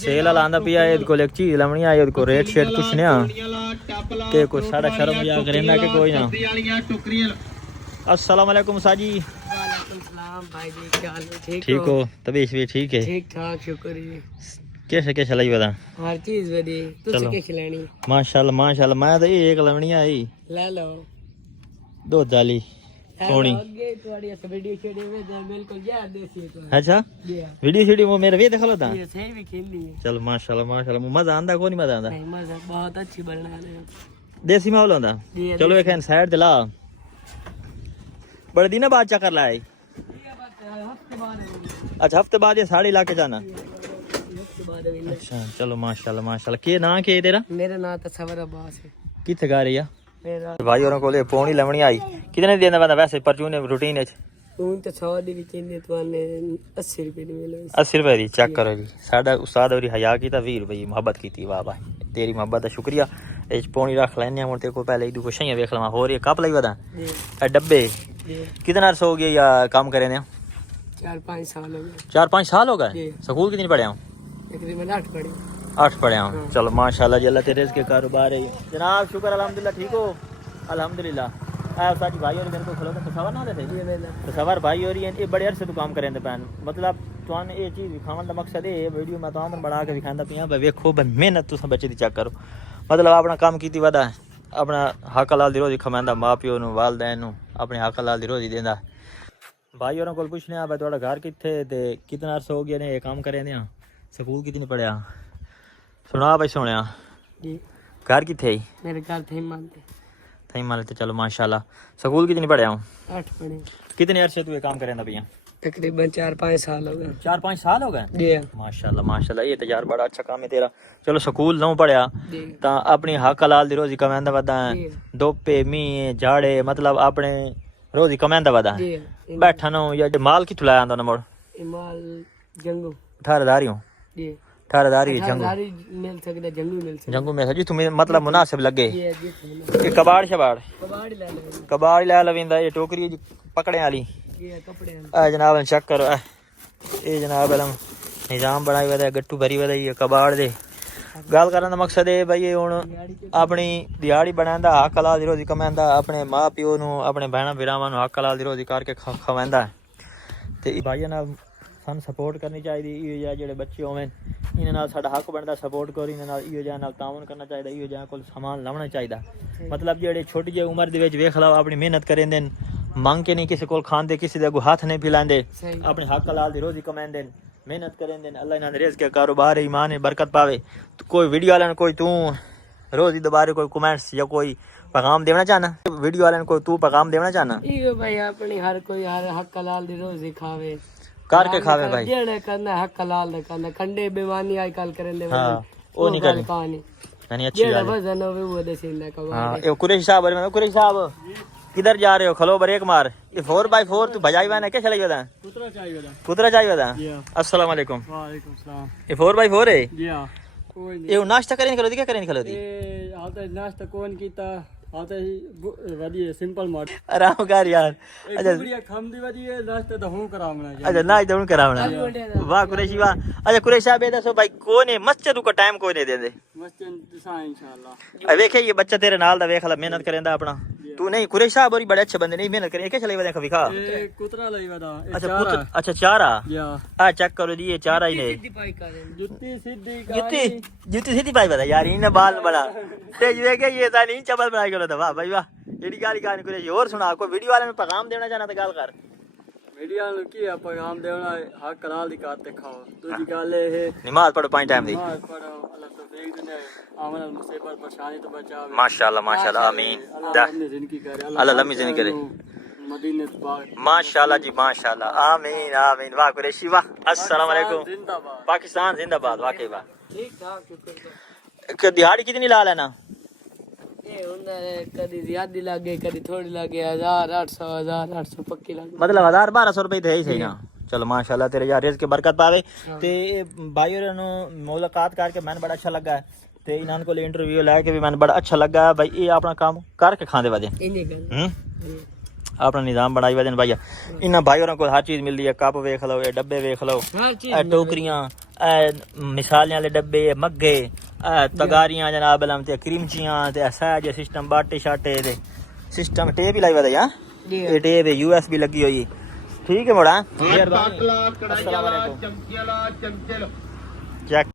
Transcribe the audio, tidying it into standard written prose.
cell वाला आंदा पिया ਇਹਦੇ ਕੋਲ ਇੱਕ ਚੀਜ਼ ਲਵਣੀ ਆ ਇਹਦੇ ਕੋਲ ਰੇਟ ਸ਼ੇਟ ਪੁੱਛਨੇ ਆ ਕਿ ਕੋਈ ਸਾਡਾ ਸ਼ਰਮ ਮਜ਼ਾਕ ਕਰੇਂਦਾ ਕਿ ਕੋਈ ਨਾ अस्सलाम वालेकुम साजी वालेकुम सलाम भाई जी क्या हाल है ठीक हो तबीयत भी ठीक है ठीक ठाक शुक्र जी कैसे कैसे लाई बता हर चीज वदी तुसी के खिलानी माशाल्लाह मैं तो एक लवनी आई ले लो दो दाली सोनी आगे तुम्हारी वीडियो शेडियो में बिल्कुल यार देसी तो अच्छा वीडियो शेडियो में मेरा वे देख लो था ये सही भी खेली है चल माशाल्लाह मजा आंदा को नहीं मजा आंदा नहीं मजा बहुत अच्छी बना रहे हो देसी माहौल होंदा चलो एक साइड दिला बड़े दिन बाद चक्कर लाए अच्छा हफ्ते बाद ये साड़ी ला के जाना अच्छा चलो माशाल्लाह के ना के तेरा मेरा नाम तसव्वुर अब्बास है किथे गा रही है मेरा भाई और को ले पौनी लवनी आई कितने देना बंदा वैसे परचून रूटीन है तू तो 100 दी भी कहंदे तवाने 80 रुपए दी मिले 80 रुपए दी चेक करो जी साडा उस्ताद और हया की था 20 रुपए मोहब्बत की थी वाह भाई तेरी मोहब्बत का शुक्रिया ए पौनी रख लेने हम तेरे को पहले एक दो कुछ देख लवा और ये कप लई बता ए डब्बे कितना अर्सा हो गया या काम करे ने 4-5 साल हो गए 4-5 साल हो गए स्कूल कितनी पढ़े तकरीबन 8 पढ़े 8 पढ़े हूं चलो माशाल्लाह जी अल्लाह तेरे के कारोबार है जनाब शुक्र अल्हम्दुलिल्लाह ठीक हो अल्हम्दुलिल्लाह आ साजी भाई और मेरे को खलो तो सवार ना देते तो सवार भाई और ये बड़े अरसे तो काम करें पैन मतलब तुहान ये चीज दिखावन दा मकसद है वीडियो में तो बना के दिखांदा पिया भाई देखो मेहनत तुस बच्चे दी चेक करो मतलब अपना काम कीती वदा अपना हक हलाल दी रोजी खमांदा मां प्यो नु वालदैन नु अपने हक हलाल दी रोजी देंदा भाई और को पूछने आ भाई तुम्हारा घर किथे ते कितना अरसा हो गया ने ये काम करे ने स्कूल कितनी पढ़या सुना भाई सुनया जी घर किथे मेरे घर थे मानते थई माले तो चलो माशाल्लाह स्कूल कितनी पढ़या हूं 8 पढ़े कितने अरसे तू ये काम करेंदा पिया तकरीबन 4-5 साल हो गए 4-5 साल हो गए जी माशाल्लाह ये तजार बड़ा अच्छा काम है तेरा चलो स्कूल ना पढ़या ता अपनी हक हलाल दी रोजी कमांदा वदा दोपे मी झाड़े मतलब अपने रोजी कमांदा वदा बैठा ना या माल की तुलाया आंदा ना मोड़ माल जंगू 18,000 जी 18,000 जंगू मिल सकता जंगू में जी तुम्हें मतलब मुनासिब लगे ये कबाड़ कबाड़ ले लविंदा ये टोकरी पकड़े वाली ये कपड़े जनाब चेक करो ये जनाब निजाम बनाई वदा गट्टू भरी वदा ये कबाड़ दे गल करने का मकसद है भाई हुण अपनी दिहाड़ी बनांदा हक हलाल दी रोजी कमांदा अपने मां प्यो नु अपने बहना भरावां नु हक हलाल दी रोजी करके खवांदा ते भाई नाल सन सपोर्ट करनी चाहिए इो जेडे बच्चे होवे इन्हां नाल साडा हक बनदा सपोर्ट करो इन्हां नाल इो नाल ताउन करना चाहिए इो जा कोल सामान लावना चाहिए मतलब जेडे छोटी जी उम्र दे विच वेख लो अपनी मेहनत करेंदे मांग के नहीं किसी को खांदे किसी दे अगो हाथ नहीं फिलांदे अपने हक हलाल दी रोजी कमांदे मेहनत करेंदे अल्लाह इन्हां दे रिज़्क़ के कारोबार ईमान बरकत पावे तो कोई वीडियो वाला कोई तू रोजी दोबारा कोई कमेंट्स या कोई पैगाम देना चाहना वीडियो वाला कोई तू पैगाम देना चाहना इयो भाई अपनी हर कोई हर हक हलाल दी रोजी खावे करके खावे भाई जेड़े करना हक हलाल दे करना कंडे बेईमानी आज कल करेंदे हां ओ नहीं करनी कहानी यानी अच्छी जेड़ा वजन होवे वो दे सीना का हां ए कुरैशी साहब किधर जा रहे हो खलो ब्रेक मार ये 4x4 तू बजाई वाना क्या चलाई बता कुतरा चाहिए बता अस्सलाम वालेकुम ये 4x4 है जी हां कोई नहीं ये नाश्ता करें खलो दी क्या करें खलो दी ये आता नाश्ता कौन कीता आता ही वदी सिंपल मॉड आराम कर यार अच्छा बढ़िया खम दी वदी नाश्ता तो हूं करावना अच्छा ना तो करावना वाह कुरैशी वाह अच्छा कुरैशी साहब ये दसो भाई कौन है मस्जिद को टाइम कोई नहीं देंदे मस्जिद दिसा इंशाल्लाह वेखे ये बच्चा तेरे नाल दा वेख ला मेहनत करेंदा अपना तू नहीं कुरैशी साहब और बड़े अच्छे बंदे नहीं मेहनत करें क्या चले वदा खविखा ए कुतरा लई वदा अच्छा चारा या आ चेक करो जी ये चारा ही नहीं जुत्ती सीधी जुत्ती सीधी पाई बता यार इन्हें बाल बना तेज वे के ये था नहीं चपल बनाई करो वाह भाई वाह एडी गाली कहानी कुरैशी और सुना कोई वीडियो वाले में पैगाम देना चाहना तो गल कर मीडिया नु की पैगाम देना हक हलाल दी करते खाओ दूजी गल है नमाज पढ़ो 5 टाइम दी नमाज पढ़ो अल्लाह तो देख दुनिया आमन मुसीबत परेशानी तो बचावे माशाल्लाह आमीन अल्लाह लम्बी जिंदगी करे मदीने पाक माशाल्लाह जी माशाल्लाह आमीन वाह कुरैशी वाह अस्सलाम वालेकुम जिंदाबाद पाकिस्तान जिंदाबाद वाकई वाह ठीक ठाक शुक्र दिहाड़ी कितनी ला लेना ये उन्हें कदी ज्यादा लागे कदी थोड़ी लागे 1800 पक्की लागे मतलब 1200 रुपए थे ही सही ना चलो माशाल्लाह तेरे यार रिज़्क़ की बरकत पावे ते भाई और मुलाकात करके मैंने बड़ा अच्छा लगा है ते इन्हां को इंटरव्यू लाया के भी मैंने बड़ा अच्छा लगा भाई ये अपना काम करके खांदे वदे अपना निजाम बनाई वदे भैया इन्हां भाई और को हर चीज मिलती है कप वेख लो ये डब्बे वेख लो टोकरियां मिसालें वाले डब्बे मग्गे तगारियां जनाब अलम ते क्रीमचियां ते सहज सिस्टम बाटे शाटे ते सिस्टम टेप ही लाई वदा यार ये टेप है यूएसबी लगी हुई ठीक है मोड़ा चेक